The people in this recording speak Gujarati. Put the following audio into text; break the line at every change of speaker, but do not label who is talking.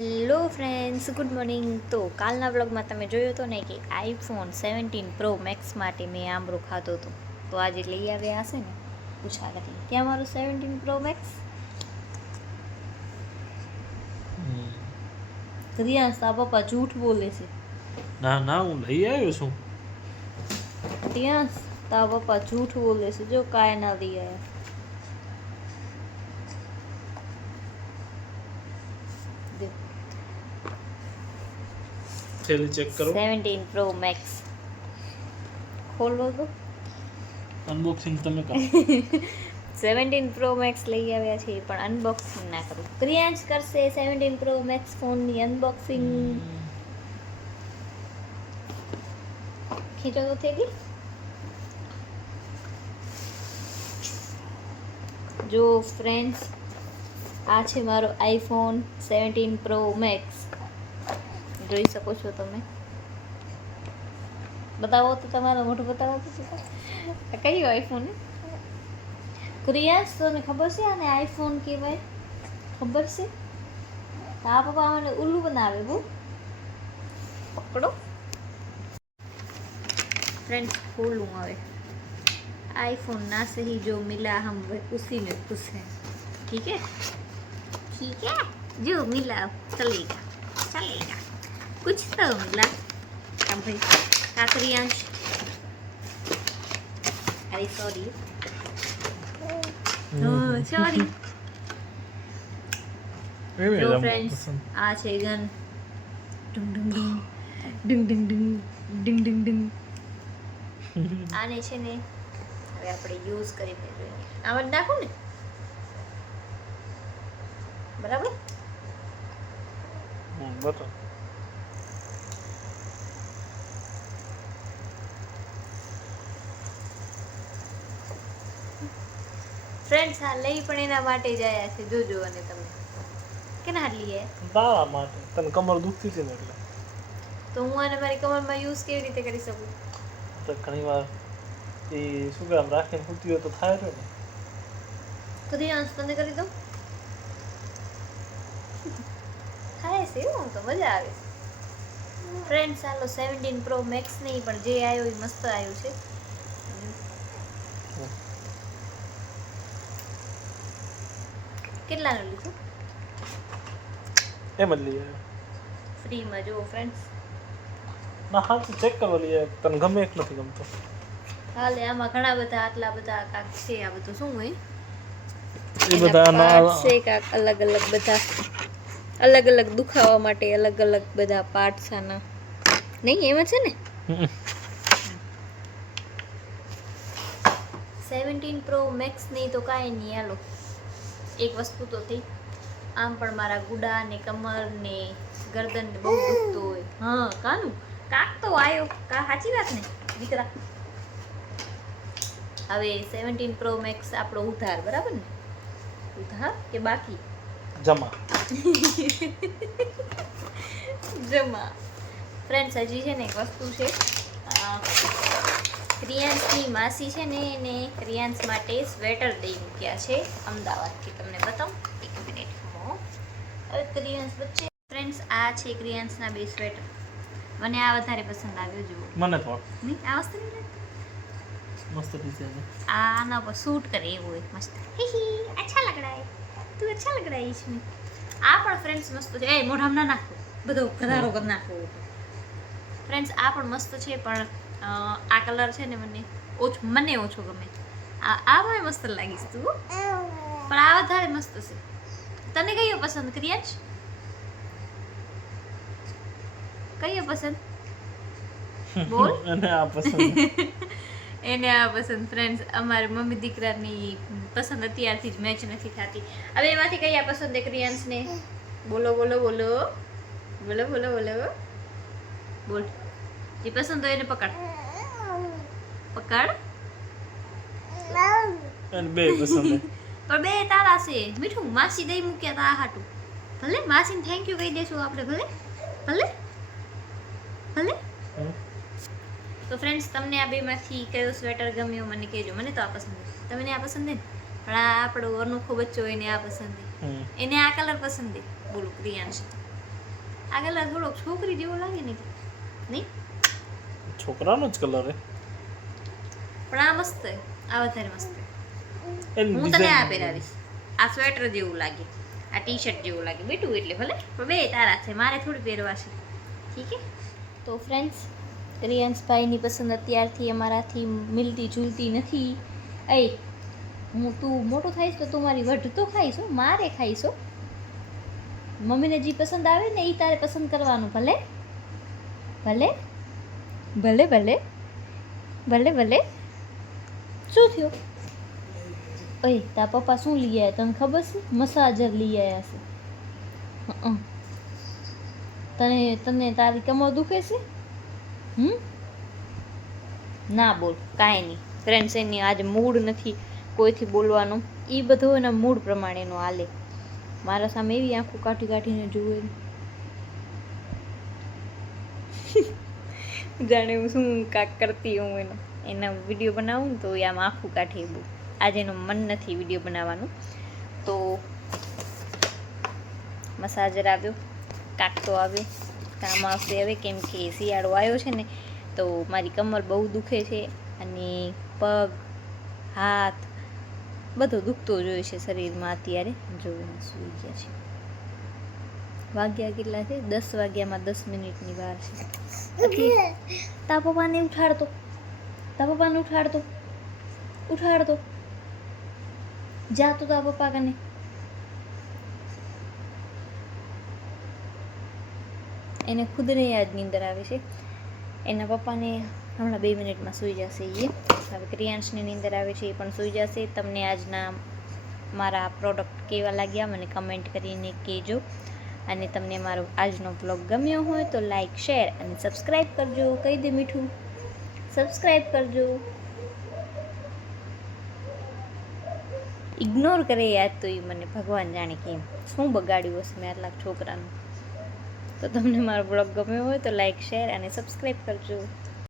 હેલો ફ્રેન્ડ્સ ગુડ મોર્નિંગ તો કાલના વ્લોગમાં તમે જોયો હતો ને કે આઈફોન સેવન્ટીન પ્રો મેક્સ માટે મેં આંબરો ખાધો હતો. તો આજે લઈ આવ્યા હશે ને? પૂછા નથી. ક્યાં મારું સેવન્ટીન પ્રો મેક્સ રિયાંશ તા પપ્પા જૂઠ બોલે છે.
ના ના હું લઈ આવ્યો છું.
રિયાંશ તા પપ્પા જૂઠ બોલે છે. જો કાંઈ ના લઈ આવ્યા.
થેલી ચેક કરો.
સેવન્ટીન પ્રો મેક્સ ખોલો તો.
અનબોક્સિંગ તમે કરો.
સેવન્ટીન પ્રો મેક્સ લઈ આવ્યા છે પણ અનબોક્સિંગ ના કરું. ક્રિયાંશ કરશે સેવન્ટીન પ્રો મેક્સ ફોનની અનબોક્સિંગ ખીચો તો થઈ ગઈ? જો ફ્રેન્ડ્સ આ છે મારો આઈફોન સેવન્ટીન પ્રો મેક્સ જોઈ શકો છો તમે. બતાવો તો તમારો મોઢું બતાવો તો કયું આઈફોન ક્રિયાસ તને ખબર છે આને આઈફોન કહેવાય? ખબર છે? આ પપ્પા મને ઉલ્લું બનાવે બહુ. પકડો. ફ્રેન્ડ ખોલું આવે આઈફોન ના સહી જો મિલા હમ ઉસી મેં ખુશ હૈ ઠીક હે? ઠીક હે. જો મિલા ચલેગા ચલેગા. પૂછતો લા કામ ભાઈ કાકરિયાંશ અરે
સોરી
સોરી
તો
ફ્રેન્ડ્સ આ છે ગન ડુંગ ડુંગ ડુંગ ડુંગ ડુંગ ડુંગ ડુંગ ડુંગ આને છે ને હવે આપણે યુઝ કરીને જોઈએ. આમાં નાખો ને. બરાબર?
બરાબર
ફ્રેન્ડ્સ આ લઈ પણ એના માટે જ આવ્યા છે જોજો અને તમે. કેના લઈએ
તારા માટે. તને કમર દુખતી છે ને એટલે?
તો હું આને મારી કમરમાં યુઝ કેવી રીતે કરી શકું?
તો ઘણી વાર એ કે રાખીને સૂતી હોય તો થાય રહ્યો ને.
કદી આંસ તને કરી દઉં? થાય છે હું તો મજા આવે ફ્રેન્ડ્સ ચાલો સેવન્ટીન પ્રો મેક્સ નહીં પણ જે આવ્યો એ મસ્ત આવ્યું છે. કેટલાનું લીધું?
એમ જ લઈએ.
ફ્રીમાં જુઓ ફ્રેન્ડ્સ
ના હા ચેક કરવા લઈએ. તને ગમે એક નથી ગમતો.
હાલે આમાં ઘણા બધા આટલા બધા કાક છે. આ બધું શું હોય?
એ બધા ના
છે કાક અલગ અલગ બધા. અલગ અલગ દુખાવા માટે અલગ અલગ બધા પાર્ટ્સ આના. નહીં એમાં છે ને? સેવન્ટીન પ્રો મેક્સ નહીં તો કાંઈ નહીં હાલો. એક વસ્તુ તો થઈ આમ પણ મારા ગુડા ને કમર ને ગરદન બહુ દુખતું હોય. હા કાનું? કાક તો આવ્યો કા સાચી વાત ને? દીકરા. હવે સેવન્ટીન પ્રો મેક્સ આપણો ઉધાર બરાબર ને? ઉધાર કે બાકી?
જમા.
જમા. ફ્રેન્ડ્સ હજી છે ને એક વસ્તુ છે. ક્રિયાંશની માસી છે ને એને ક્રિયાંશ માટે સ્વેટર દઈ મૂક્યા છે. અમદાવાદથી તમને બતાવું. એક મિનિટ હવે ક્રિયાંશ વચ્ચે ફ્રેન્ડ્સ આ છે ક્રિયાંશના બે સ્વેટર. મને આ વધારે પસંદ આવ્યો જુઓ.
મને તો.
નહીં આ વસ્તુ
મસ્ત પીસે
છે આના પર સૂટ કરે એવું એક મસ્ત. હી અચ્છા લગડાય. તું અચ્છા લગ રહા આ પણ ફ્રેન્ડ્સ મસ્ત છે. એ મોઢામાં ના નાખો. બધો વધારો કરી નાખો. ફ્રેન્ડ્સ આ પણ મસ્ત છે પણ આ કલર છે ને મને ઓછો મને ઓછો ગમે. આ આ મને મસ્ત લાગીશ તું. પણ આ વધારે મસ્ત છે. તને કયો પસંદ ક્રિયાંશ કયો પસંદ? બોલ.
અને આ પસંદ.
એને આ પસંદ ફ્રેન્ડ્સ અમારે મમ્મી દીકરાની પસંદ અત્યારથી જ મેચ નથી થતી. હવે એમાંથી કયા પસંદ છે ક્રિયાંશને બોલો બોલો બોલો. બોલો બોલો બોલો. બોલ. જે પસંદ હોય એને પકડ પકડ
અને બે પસંદ
પણ બે તારા છે મીઠું માસી દઈ મૂક્યા તા હાટું ભલે માસીને થેન્ક યુ કહી દેશું આપણે ભલે ભલે ભલે તો ફ્રેન્ડ્સ તમને આ બેમાંથી કયો સ્વેટર ગમ્યો મને કહેજો મને તો આ પસંદ છે તમને આ પસંદ છે પણ આ આપણો અનોખો બચ્ચો એને આ પસંદ છે એને આ કલર પસંદ છે બોલો પ્રિયાંશ કલર થોડોક છોકરી જેવો લાગે ને નહીં
છોકરાનો જ કલર હે.
પણ આ મસ્ત છે. આ વધારે મસ્ત છે. હું તને આ પહેરાવીશ. આ સ્વેટર જેવું લાગે. આ ટી શર્ટ જેવું લાગે. બેટું એટલે ભલે. પણ બે તારા છે. મારે થોડી પહેરવા છે. ઠીક હે? તો ફ્રેન્ડ્સ રિયાંશભાઈની પસંદ અત્યારથી અમારાથી મિલતી જુલતી નથી. એ હું તું મોટું થાઈશ તો તું મારી વઢ તો ખાઈશ હો. મારે ખાઈશ હો. મમ્મીને જે પસંદ આવે ને એ તારે પસંદ કરવાનું. ભલે? ભલે? ભલે ભલે. ભલે ભલે. શું થયું? ઓય તા પપ્પા શું લઈ આવ્યા તને ખબર છે? મસાજર લઈ આવ્યા છે. તને તને તારી કમર દુખે છે? હમ? ના બોલ, કાંઈ નહીં. ફ્રેન્ડ્સ એની આજે મૂડ નથી કોઈથી બોલવાનું. એ બધો એના મૂડ પ્રમાણેનો હાલે. મારા સામે એવી આંખો કાઢી કાઢીને જુએ ને. જાણે હું શું કાંક કરતી હું એનો. એના વીડિયો બનાવું તો એ આમ આખું કાઢે બહુ આજે એનું મન નથી વીડિયો બનાવવાનું. તો મસાજર આવ્યો કાકતો આવ્યો, કામ આવશે હવે કેમ કે શિયાળો આવ્યો છે ને, તો મારી કમર બહુ દુખે છે અને પગ, હાથ બધો દુખતો જ હોય છે શરીરમાં અત્યારે. જોઈને સૂઈ ગયા છે. વાગ્યા કેટલા છે? દસ વાગ્યામાં દસ મિનિટની વાર છે. તા પપ્પાને ઉઠાડતો. તા પપ્પાને ઉઠાડતો. ઉઠાડતો. જાતો તા પપ્પા કને. એને ખુદને યાદ નીંદર આવે છે. એના પપ્પાને હમણાં બે મિનિટમાં સૂઈ જશે એ હવે ક્રિયાંશની નીંદર આવે છે, એ પણ સૂઈ જશે. તમને આજના મારા પ્રોડક્ટ કેવા લાગ્યા, મને કમેન્ટ કરીને કહેજો. અને તમને મારો આજનો બ્લોગ ગમ્યો હોય તો લાઈક શેર અને સબસ્ક્રાઈબ કરજો. કહી દે મીઠું. સબસ્ક્રાઈબ કરજો. ઇગ્નોર કરે યાદ તો એ મને. ભગવાન જાણે કેમ. શું બગાડ્યું હશે મેં આટલા છોકરાનું. તો તમને મારો બ્લોગ ગમ્યો હોય તો લાઈક શેર અને સબસ્ક્રાઈબ કરજો.